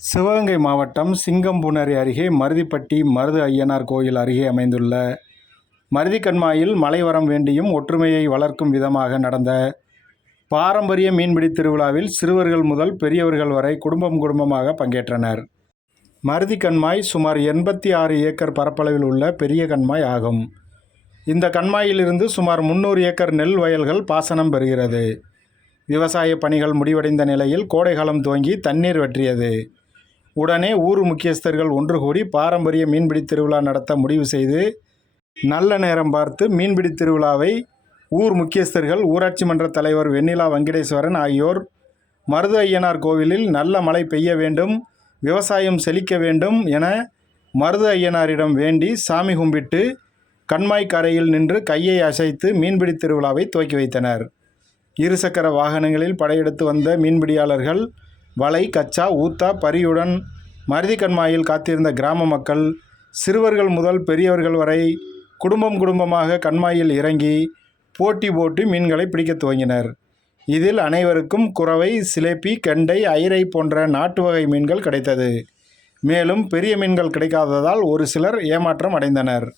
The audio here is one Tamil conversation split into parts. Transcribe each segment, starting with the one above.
சிவகங்கை மாவட்டம் சிங்கம்புணரி அருகே மருதிப்பட்டி மருது ஐயனார் கோயில் அருகே அமைந்துள்ள மருதி கண்மாயில் மலைவரம் வேண்டியும் ஒற்றுமையை வளர்க்கும் விதமாக நடந்த பாரம்பரிய மீன்பிடி திருவிழாவில் சிறுவர்கள் முதல் பெரியவர்கள் வரை குடும்பம் குடும்பமாக பங்கேற்றனர். மருதி கண்மாய் சுமார் எண்பத்தி ஆறு ஏக்கர் பரப்பளவில் உள்ள பெரிய கண்மாய் ஆகும். இந்த கண்மாயிலிருந்து சுமார் முந்நூறு ஏக்கர் நெல் வயல்கள் பாசனம் பெறுகிறது. விவசாய பணிகள் முடிவடைந்த நிலையில் கோடைகாலம் துவங்கி தண்ணீர் வற்றியது. உடனே ஊர் முக்கியஸ்தர்கள் ஒன்று கூடி பாரம்பரிய மீன்பிடி திருவிழா நடத்த முடிவு செய்து நல்ல நேரம் பார்த்து மீன்பிடி திருவிழாவை ஊர் முக்கியஸ்தர்கள் ஊராட்சி மன்ற தலைவர் வெண்ணிலா வெங்கடேஸ்வரன் ஆகியோர் மருது ஐயனார் கோவிலில் நல்ல மழை பெய்ய வேண்டும் விவசாயம் செழிக்க வேண்டும் என மருது ஐயனாரிடம் வேண்டி சாமி கும்பிட்டு கண்மாய் கரையில் நின்று கையை அசைத்து மீன்பிடி திருவிழாவை துவக்கி வைத்தனர். இருசக்கர வாகனங்களில் படையெடுத்து வந்த மீன்பிடியாளர்கள் வலை கச்சா ஊத்தா பரியுடன் மருதி கண்மாயில் காத்திருந்த கிராம மக்கள் சிறுவர்கள் முதல் பெரியவர்கள் வரை குடும்பம் குடும்பமாக கண்மாயில் இறங்கி போட்டி போட்டு மீன்களை பிடிக்கத் துவங்கினர். இதில் அனைவருக்கும் குறவை சிலேப்பி கெண்டை ஐரை போன்ற நாட்டு வகை மீன்கள் கிடைத்தது. மேலும் பெரிய மீன்கள் கிடைக்காததால் ஒரு சிலர் ஏமாற்றம் அடைந்தனர்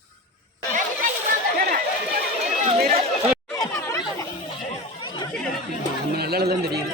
நம்ம நல்லா தான் தெரியுது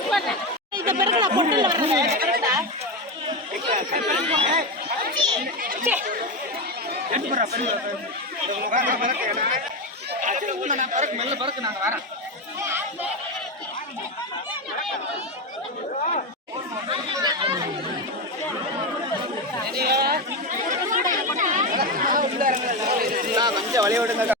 பறக்கு மெல்ல பறக்கு நாங்கள் வரேன் கொஞ்சம் வழியோடுங்க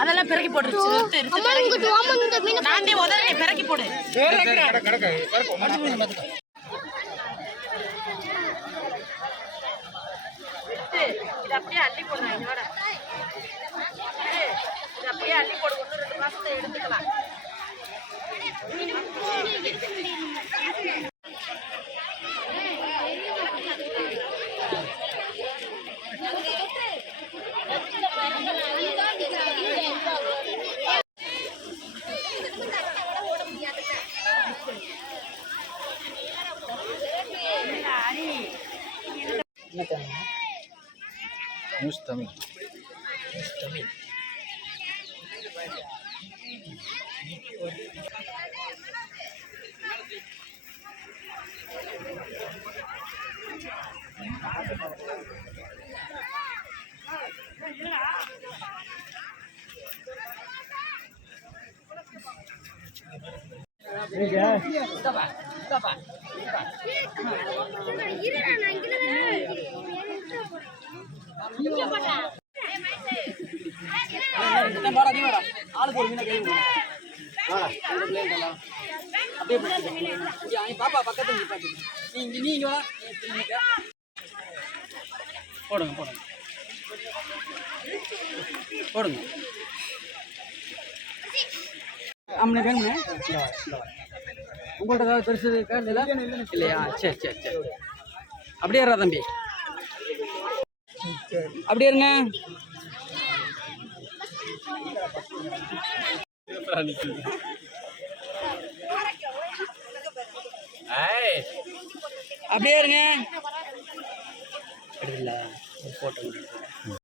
அதெல்லாம் பிறக்கி போட்டுருச்சு நானே உதறி பிறக்கி போடு எடுத்து, இதை அப்படியே அள்ளி போடுங்க இதோட இது, இதை அப்படியே அள்ளி போடு ஒன்று ரெண்டு மாசத்தை எடுத்துக்கலாம் कितना टाइम है मुस्तमिल मुस्तमिल Thank you. ஆளுக்கு ஒரு மீனை கை அப்படியே பாப்பா நிப்பாட்டு நீ நீ போடுங்க போடுங்க. போடுங்க. அம்மனை வேணுமே உங்கள்ட்ட ஏதாவது பெருசு இருக்கா இல்லையா இல்லையா? சரி சரி சரி. அப்படியே இருடா தம்பி. அப்படியே இருங்க. அப்படியே இருங்க. போட்டோ